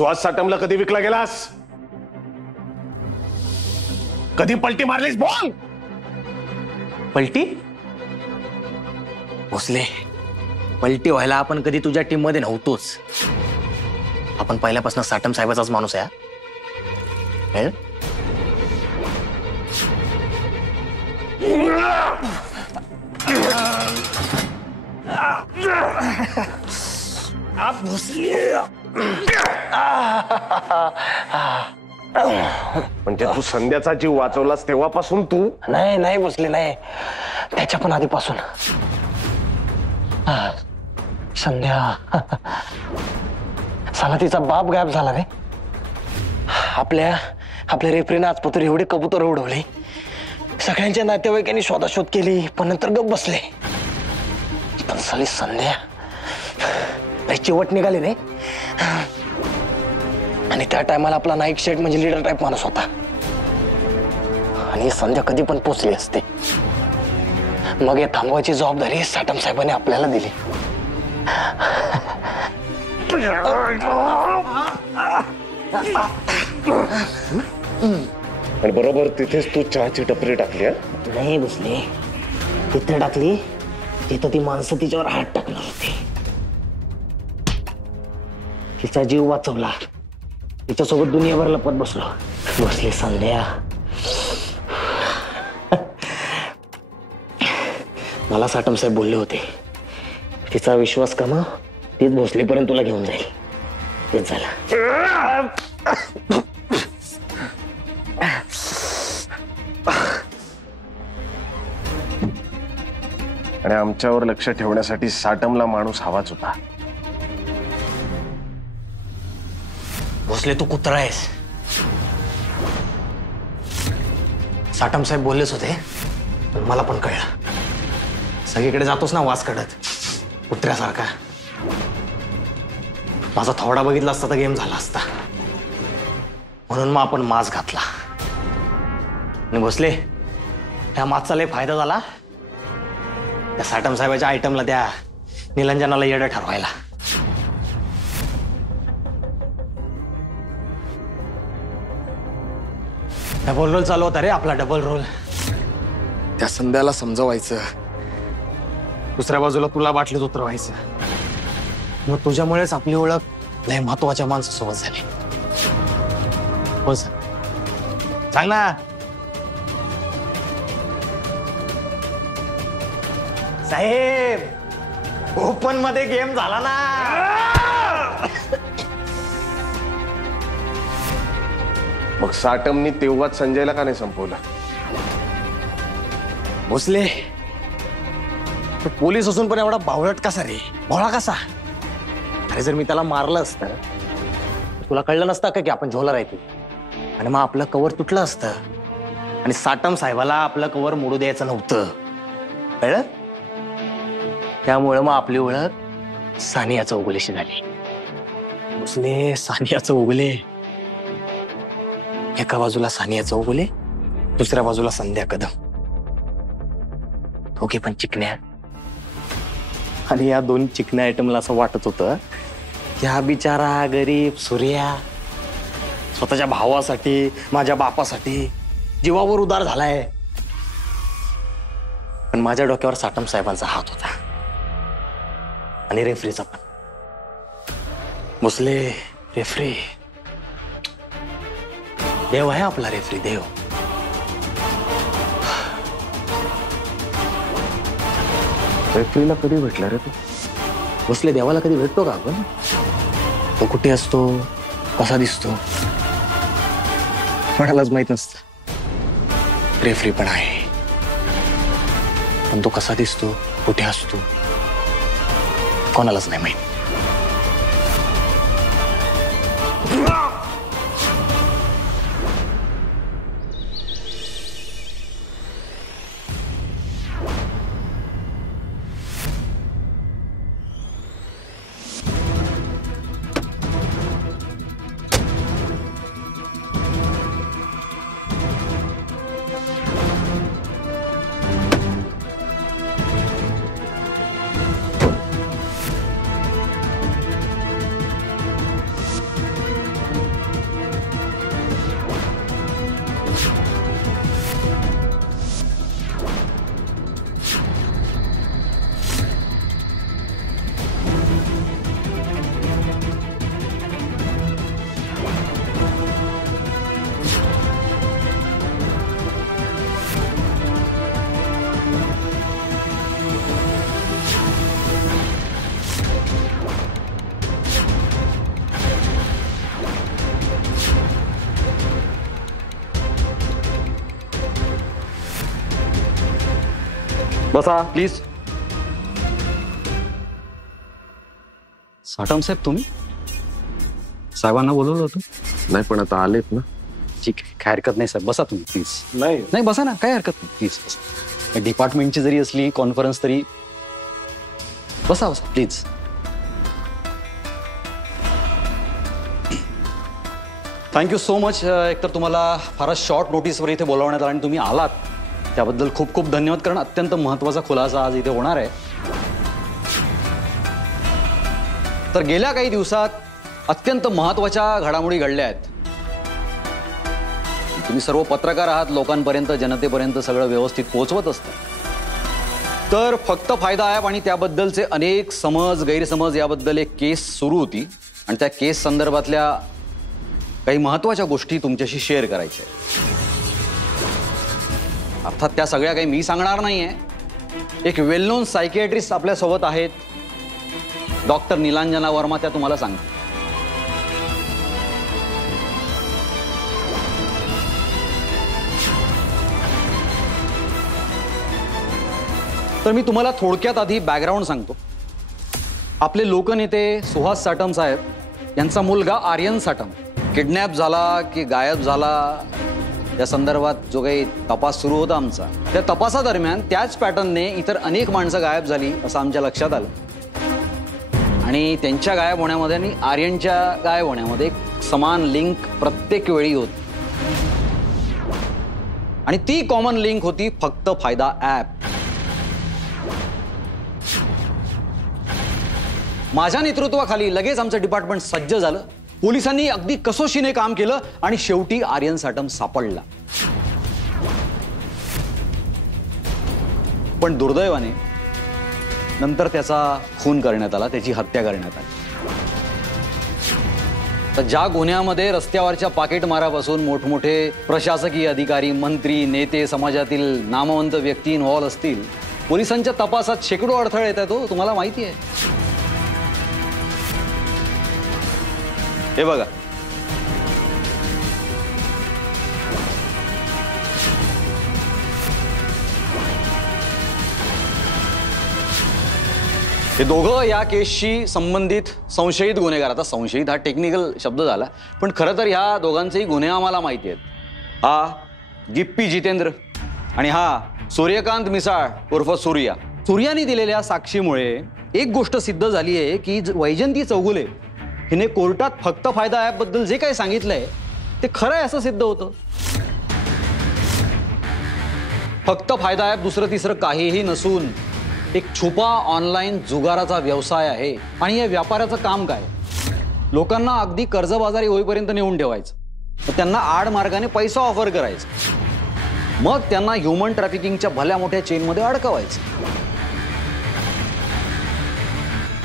सुहास साटमला कधी विकला गेलास? कधी पलटी मारलीस? बोल. पलटी? भोसले, पलटी व्हायला आपण कधी तुझ्या टीम मध्ये नव्हतोच. आपण पहिल्यापासून साटम साहेबाचाच माणूस आहे. म्हणजे तू संध्याचा जीव वाचवलास तेव्हापासून तू? नाही भोसले, नाही, त्याच्या पण आधीपासून. संध्या साला तिचा बाप गायब झाला रे. आपल्या रेफरीनं आजपत्र एवढे कबूतर उडवले, सगळ्यांच्या नातेवाईकांनी शोधाशोध केली, पण नंतर गप बसले. पण साली संध्या चिवट निघाली रे. आणि त्या टायमाला आपला नाईक शेट म्हणजे लीडर टाईप माणूस होता. आणि संध्या कधी पण पोचली असते. मग हे थांबवायची जबाबदारी साटम साहेबांनी आपल्याला दिली. आणि बरोबर तिथेच तू चहाची टपरी टाकली? नाही बसले, तिथे टाकली तिथं ती माणसं तिच्यावर हात टाकणार होती. तिचा जीव वाचवला, तिच्यासोबत दुनियाभर लपत बसलो. बसले संध्या. मला साटम साहेब बोलले होते, तिचा विश्वास कमा, तीच भोसलेपर्यंत तुला घेऊन जाईल. तेच झालं. आणि आमच्यावर लक्ष ठेवण्यासाठी साटमला माणूस हवाच होता. भोसले, तू कुत्रा आहेस. साटम साहेब बोललेच होते, पण मला पण कळलं. सगळीकडे जातोस ना वास काढत कुत्र्यासारखा. माझा थोडा बघितला असता तर गेम झाला असता. म्हणून मग आपण मास्क घातला. आणि भोसले, त्या मास्कचा लय फायदा झाला. त्या साटम साहेबाच्या आयटमला, त्या निलंजनाला येडं ठरवायला. डबल रोल चालू होता रे आपला, डबल रोल. त्या संध्याला समजवायचं, दुसऱ्या बाजूला तुला बाटलीत उतरवायचं. मग तुझ्यामुळेच आपली ओळख लय महत्वाच्या माणसासोबत झाली. हो सर, सांग ना साहेब. ओपन मध्ये गेम झाला ना. मग साटमनी तेव्हाच संजयला का नाही संपवलं? भोसले, पोलीस असून पण एवढा बावळट कसा रे, भोळा कसा? अरे जर मी त्याला मारलं असतं, तुला कळलं नसतं का की आपण झोला राहतो? आणि मग आपलं कवर तुटलं असतं. आणि साटम साहेबाला आपलं कवर मोडू द्यायचं नव्हतं, कळलं? त्यामुळे मग आपली ओळख सानिया चौगुलेशी झाली. भोसले, सानिया चौगुले. एका बाजूला सानिया चौगुले, दुसऱ्या बाजूला संध्या कदम. दोघे पण चिकण्या. आणि या दोन चिकण्या आयटमला असं वाटत होतं की हा बिचारा गरीब सूर्या स्वतःच्या भावासाठी, माझ्या बापासाठी जीवावर उदार झालाय. पण माझ्या डोक्यावर साटम साहेबांचा हात होता, आणि रेफरीचा पण. भोसले, रेफरी देव आहे आपला. रेफरी देव. रेफरीला कधी भेटला रे तू? भोसले, देवाला कधी भेटतो का आपण? तो कुठे असतो, कसा दिसतो, कोणालाच माहित नसतं. रेफरी पण आहे, पण तो कसा दिसतो, कुठे असतो, कोणालाच नाही माहित. बसा प्लीज. साटम साहेब तुम्ही साहेबांना बोलवलं होतं? नाही पण आता आलेत ना. ठीक आहे, काय हरकत नाही साहेब, बसा तुम्ही प्लीज. नाही नाही बसा ना, काय हरकत नाही, प्लीज. डिपार्टमेंटची जरी असली कॉन्फरन्स तरी बसा बसा प्लीज. Thank you so much. एकतर तुम्हाला फारच शॉर्ट नोटीसवर इथे बोलावण्यात आलं आणि तुम्ही आलात त्याबद्दल खूप खूप धन्यवाद. कारण अत्यंत महत्त्वाचा खुलासा आज इथे होणार आहे. तर गेल्या काही दिवसात अत्यंत महत्त्वाच्या घडामोडी घडल्या आहेत. तुम्ही सर्व पत्रकार आहात, लोकांपर्यंत जनतेपर्यंत सगळं व्यवस्थित पोहोचवत असतं. तर फक्त फायदा ॲप आणि त्याबद्दलचे अनेक समज गैरसमज याबद्दल एक केस सुरू होती आणि त्या केस संदर्भातल्या काही महत्त्वाच्या गोष्टी तुमच्याशी शेअर करायच्या. अर्थात त्या सगळ्या काही मी सांगणार नाहीये. एक वेल नोन सायकियाट्रिस्ट आपल्यासोबत आहेत, डॉक्टर नीलांजना वर्मा, त्या तुम्हाला सांगते. तर मी तुम्हाला थोडक्यात आधी बॅकग्राऊंड सांगतो. आपले लोकनेते सुहास साटम साहेब यांचा मुलगा आर्यन साटम किडनॅप झाला की गायब झाला या संदर्भात जो काही तपास सुरू होता आमचा, त्या तपासादरम्यान त्याच पॅटर्नने इतर अनेक माणसं गायब झाली असं आमच्या लक्षात आलं. आणि त्यांच्या गायब होण्यामध्ये आणि आर्यनच्या गायब होण्यामध्ये एक समान लिंक प्रत्येक वेळी होती आणि ती कॉमन लिंक होती फक्त फायदा ॲप. माझ्या नेतृत्वाखाली लगेच आमचं डिपार्टमेंट सज्ज झालं. पोलिसांनी अगदी कसोशीने काम केलं आणि शेवटी आर्यन साटम सापडला. पण दुर्दैवाने नंतर त्याचा खून करण्यात आला, त्याची हत्या करण्यात आली. तर ज्या गुन्ह्यामध्ये रस्त्यावरच्या पाकिटमारापासून मोठमोठे प्रशासकीय अधिकारी, मंत्री, नेते, समाजातील नामवंत व्यक्ती इन्व्हॉल्व असतील, पोलिसांच्या तपासात शेकडो अडथळे येतात हो, तुम्हाला माहिती आहे. हे बघा, हे दोघं या केसशी संबंधित संशयित गुन्हेगार. आता संशयित हा टेक्निकल शब्द झाला, पण खरं तर ह्या दोघांचेही गुन्हे आम्हाला माहिती आहेत. हा गिप्पी जितेंद्र आणि हा सूर्यकांत मिसाळ उर्फ सूर्या. सूर्याने दिलेल्या साक्षीमुळे एक गोष्ट सिद्ध झाली आहे की वैजंती चौगुले हिने कोर्टात फक्त फायदा ॲप बद्दल जे काही सांगितलंय ते खरं आहे असं सिद्ध होतं. फक्त फायदा ॲप दुसरं तिसरं काहीही नसून एक छुपा ऑनलाईन जुगाराचा व्यवसाय आहे. आणि या व्यापाराचं काम काय, लोकांना अगदी कर्जबाजारी होईपर्यंत नेऊन ठेवायचं, त्यांना आड मार्गाने पैसा ऑफर करायचा, मग त्यांना ह्युमन ट्रॅफिकिंगच्या भल्या मोठ्या चेनमध्ये अडकवायचं.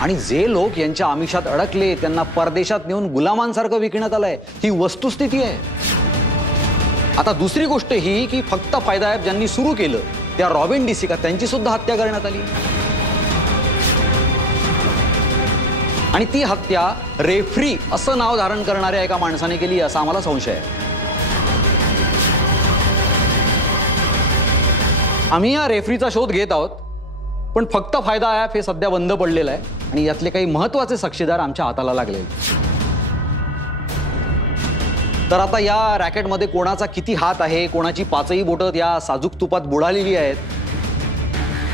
आणि जे लोक यांच्या आमिषात अडकले त्यांना परदेशात नेऊन गुलामांसारखं विकण्यात आलंय. ही वस्तुस्थिती आहे. आता दुसरी गोष्ट ही की फक्त फायदा ॲप ज्यांनी सुरू केलं त्या रॉबिन डिसिका, त्यांची सुद्धा हत्या करण्यात आली. आणि ती हत्या रेफ्री असं नाव धारण करणाऱ्या एका माणसाने केली असा आम्हाला संशय आहे. आम्ही या रेफ्रीचा शोध घेत आहोत, पण फक्त फायदा ॲप हे सध्या बंद पडलेलं आहे आणि यातले काही महत्त्वाचे साक्षीदार आमच्या हाताला लागले. तर आता या रॅकेटमध्ये कोणाचा किती हात आहे, कोणाची पाचही बोटं या साजूक तुपात बुडालेली आहेत,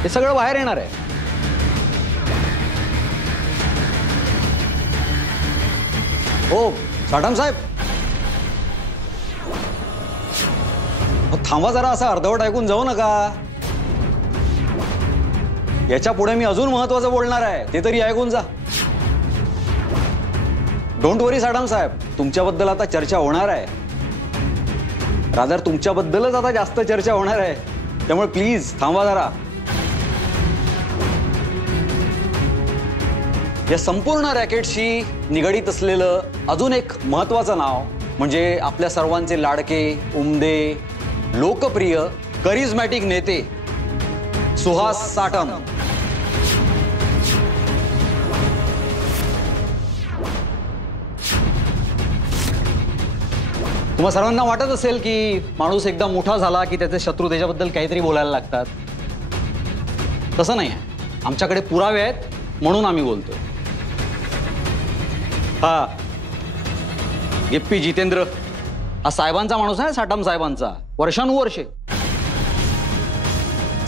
हे सगळं बाहेर येणार आहे. हो साटम साहेब, थांबा जरा, असं अर्धवट ऐकून जाऊ नका. याच्या पुढे मी अजून महत्वाचं बोलणार आहे, ते तरी ऐकून जा. डोंट वरी साटम साहेब, तुमच्याबद्दल आता चर्चा होणार आहे. रादर तुमच्याबद्दलच आता जास्त चर्चा होणार आहे, त्यामुळे प्लीज थांबा जरा. या संपूर्ण रॅकेटशी निगडीत असलेलं अजून एक महत्वाचं नाव म्हणजे आपल्या सर्वांचे लाडके, उमदे, लोकप्रिय, करिझमॅटिक नेते सुहास साटम. तुम्हा सर्वांना वाटत असेल की माणूस एकदा मोठा झाला की त्याचे शत्रू त्याच्याबद्दल काहीतरी बोलायला लागतात. तसं नाही आहे, आमच्याकडे पुरावे आहेत म्हणून आम्ही बोलतोय. हा गिप्पी जितेंद्र हा साहेबांचा माणूस आहे, साटम साहेबांचा, वर्षानुवर्षे.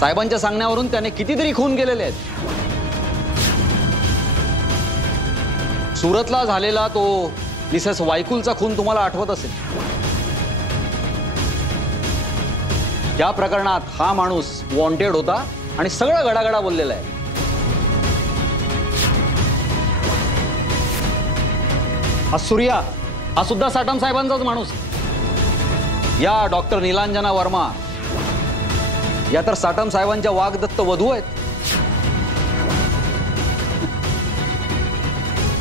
साहेबांच्या सांगण्यावरून त्याने कितीतरी खून केलेले आहेत. सुरतला झालेला तो मिसेस वायकुलचा खून तुम्हाला आठवत असेल. त्या प्रकरणात हा माणूस वॉन्टेड होता आणि सगळं गडागडा बोललेला आहे. हा सूर्या हा सुद्धा साटम साहेबांचाच माणूस. या डॉक्टर नीलांजना वर्मा या तर साटम साहेबांच्या वाग्दत्त वधू आहेत.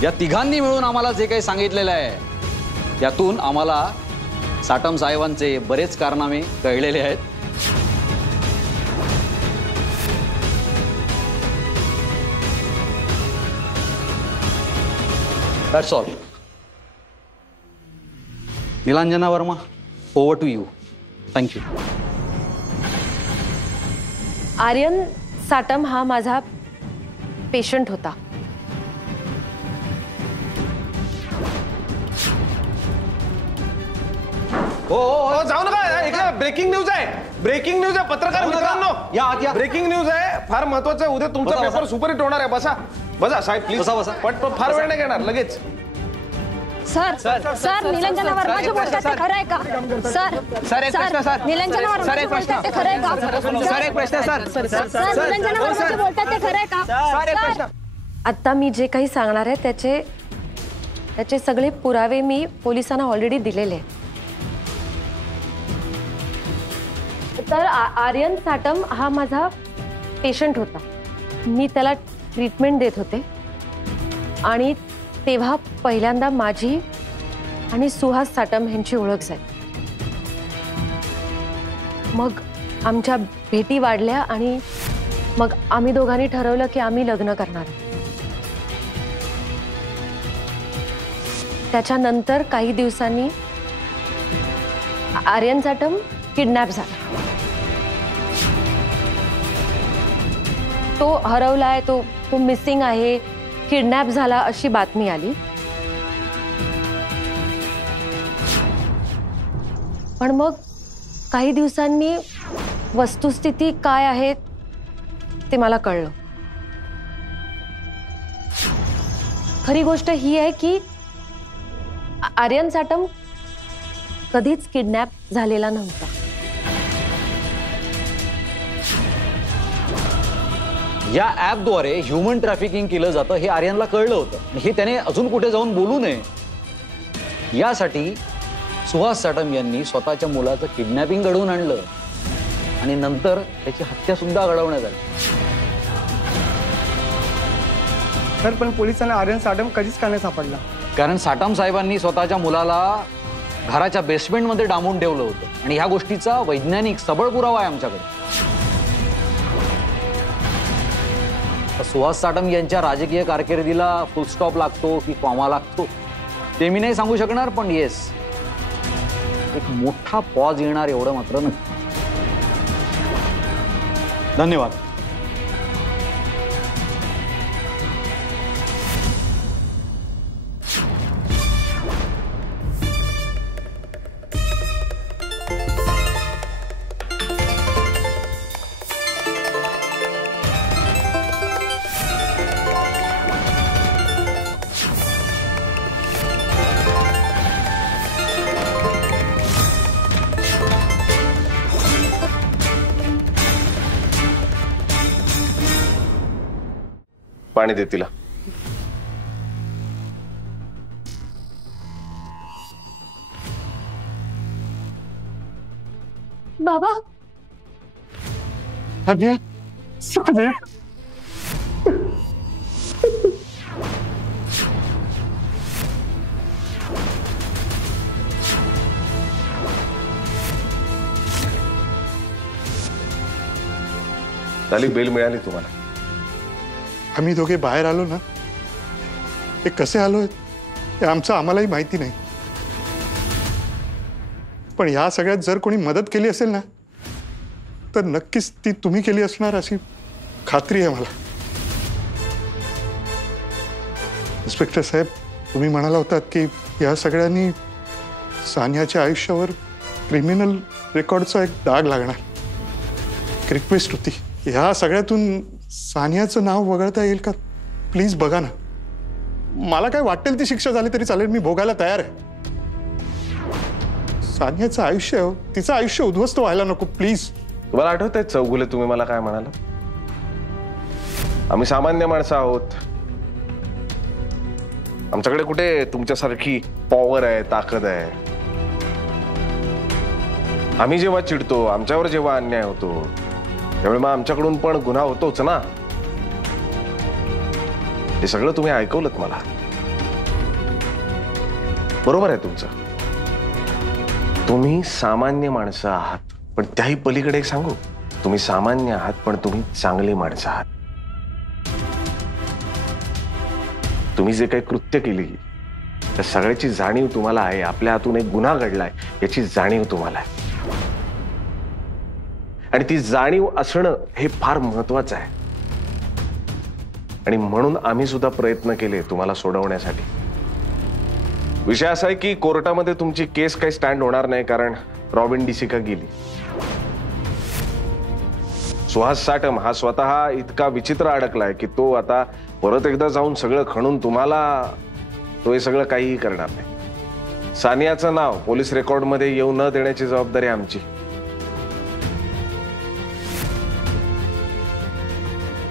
या तिघांनी मिळून आम्हाला जे काही सांगितलेलं आहे त्यातून आम्हाला साटम साहेबांचे बरेच कारनामे कळलेले आहेत. That's all. Neelanjana Verma, over to you. Thank you. Aryan Satam हा माझा पेशंट होता. हो जाऊ नका, इकडे ब्रेकिंग न्यूज आहे. ब्रेकिंग न्यूज आहे पत्रकार मित्रांनो. या आत या. ब्रेकिंग न्यूज आहे, फार महत्वाचं आहे. उद्या तुमचा बसा, पेपर बसा. सुपरहिट होणार आहे. बसा बसा साहेब प्लीज. बसा, बसा. पण फार वेळ नाही घेणार, लगेच. सर निलंजना वर्मा जे बोलतात ते खरं आहे का? सर एक प्रश्न सर. निलंजना वर्मा जे बोलतात ते खरं आहे का? सर एक प्रश्न सर. सर निलंजना वर्मा जे बोलतात ते खरं आहे का? सर एक प्रश्न. आता मी जे काही सांगणार आहे त्याचे सगळे पुरावे मी पोलिसांना ऑलरेडी दिलेले आहेत. तर आर्यन साटम हा माझा पेशंट होता. मी त्याला ट्रीटमेंट देत होते आणि तेव्हा पहिल्यांदा माझी आणि सुहास साटम यांची ओळख झाली. मग आमच्या भेटी वाढल्या आणि मग आम्ही दोघांनी ठरवलं की आम्ही लग्न करणार. त्याच्यानंतर काही दिवसांनी आर्यन साटम किडनॅप झाला. तो हरवलाय, तो मिसिंग आहे, किडनॅप झाला अशी बातमी आली. पण मग काही दिवसांनी वस्तुस्थिती काय आहे ते मला कळलं. खरी गोष्ट ही आहे की आर्यन साटम कधीच किडनॅप झालेला नव्हता. या ॲपद्वारे ह्युमन ट्रॅफिकिंग केलं जातं हे आर्यनला कळलं होतं. हे त्याने अजून कुठे जाऊन बोलू नये यासाठी सुहास साटम यांनी स्वतःच्या मुलाचं किडनॅपिंग घडवून आणलं आणि नंतर त्याची हत्या सुद्धा घडवण्यात आली. सर पण पोलिसांना आर्यन साटम कधीच का नाही सापडला? कारण साटम साहेबांनी स्वतःच्या मुलाला घराच्या बेसमेंटमध्ये डांबून ठेवलं होतं आणि ह्या गोष्टीचा वैज्ञानिक सबळ पुरावा आहे आमच्याकडे. सुहास साटम यांच्या राजकीय कारकिर्दीला फुल स्टॉप लागतो की कॉमा लागतो ते मी नाही सांगू शकणार, पण येस एक मोठा पॉज येणार एवढं मात्र नक्की. धन्यवाद. पाणी दे तिला. बाबा झाली, बेल मिळाली तुम्हाला. आम्ही दोघे बाहेर आलो ना, ते कसे आलोय ते आमचं आम्हालाही माहिती नाही. पण ह्या सगळ्यात जर कोणी मदत केली असेल ना तर नक्कीच ती तुम्ही केली असणार अशी खात्री आहे मला. इन्स्पेक्टर साहेब, तुम्ही म्हणाला होतात की या सगळ्यांनी सानियाच्या आयुष्यावर क्रिमिनल रेकॉर्डचा एक डाग लागणार. एक रिक्वेस्ट होती, ह्या सगळ्यातून सानियाचं नाव वगळता येईल का? प्लीज बघा ना. मला काय वाटेल ती शिक्षा झाली तरी चालेल, मी भोगायला तयार आहे. सानियाचं आयुष्य, तिचं आयुष्य उद्ध्वस्त व्हायला नको. प्लीज. तुम्हाला आठवतंय चौगुले तुम्ही मला काय म्हणाला? आम्ही सामान्य माणसं आहोत, आमच्याकडे कुठे तुमच्यासारखी पॉवर आहे, ताकद आहे. आम्ही जेव्हा चिडतो, आमच्यावर जेव्हा अन्याय होतो, त्यावेळी मग आमच्याकडून पण गुन्हा होतोच ना. हे सगळं तुम्ही ऐकवलंत मला. बरोबर आहे तुमचं. तुम्ही सामान्य माणसं आहात, पण त्याही पलीकडे एक सांगू, तुम्ही सामान्य आहात पण तुम्ही चांगली माणसं आहात. तुम्ही जे काही कृत्य केली त्या सगळ्याची जाणीव तुम्हाला आहे. आपल्या हातून एक गुन्हा घडलाय याची जाणीव तुम्हाला आहे, आणि ती जाणीव असणं हे फार महत्वाचं आहे. आणि म्हणून आम्ही सुद्धा प्रयत्न केले तुम्हाला सोडवण्यासाठी. विषय असा आहे की कोर्टामध्ये तुमची केस काही स्टँड होणार नाही, कारण रॉबिन डिसिका गेली. सुहास साटम हा स्वतः इतका विचित्र अडकलाय की तो आता परत एकदा जाऊन सगळं खणून तुम्हाला, तो हे सगळं काहीही करणार नाही. सानियाचं नाव पोलीस रेकॉर्डमध्ये येऊ न देण्याची जबाबदारी आमची.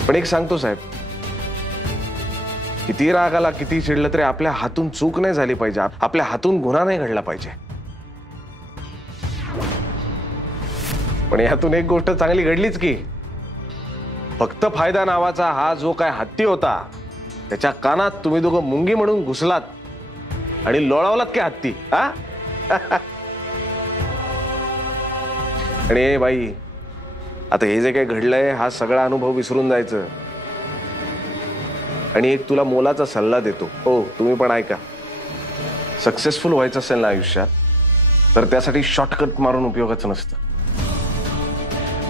पण एक सांगतो साहेब, किती राग आला, किती चिडलं तरी आपल्या हातून चूक नाही झाली पाहिजे, आपल्या हातून गुन्हा नाही घडला पाहिजे. पण यातून एक गोष्ट चांगली घडलीच की फक्त फायदा नावाचा हा जो काय हत्ती होता त्याच्या कानात तुम्ही दोघं मुंगी म्हणून घुसलात आणि लोळवलात की हत्ती. आणि बाई, आता हे जे काही घडलंय हा सगळा अनुभव विसरून जायचं. आणि एक तुला मोलाचा सल्ला देतो, हो तुम्ही पण ऐका. सक्सेसफुल व्हायचं असेल ना आयुष्यात, तर त्यासाठी शॉर्टकट मारून उपयोगाचं नसतं.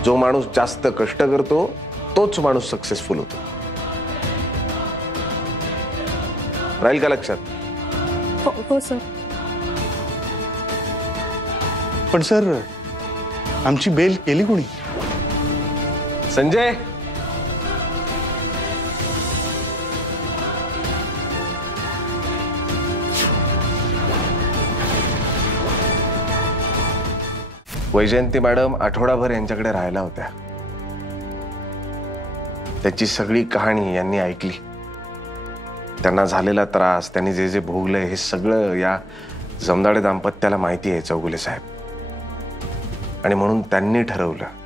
जो माणूस जास्त कष्ट करतो तोच माणूस सक्सेसफुल होतो. राहील का लक्षात? हो सर. पण सर, आमची बेल केली कोणी? संजय, वैजयंती मॅडम आठवडाभर यांच्याकडे राहायला होत्या. त्याची सगळी कहाणी यांनी ऐकली. त्यांना झालेला त्रास, त्यांनी जे जे भोगलंय हे सगळं या जमदाडे दाम्पत्याला माहिती आहे चौगुले साहेब. आणि म्हणून त्यांनी ठरवलं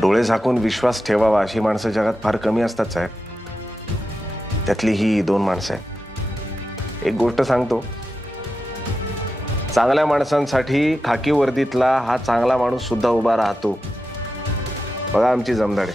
डोळे झाकून विश्वास ठेवावा. अशी माणसं जगात फार कमी असतात साहेब. त्यातली ही दोन माणसं आहेत. एक गोष्ट सांगतो, चांगल्या माणसांसाठी खाकी वर्दीतला हा चांगला माणूस सुद्धा उभा राहतो. बघा आमची जमदाडे.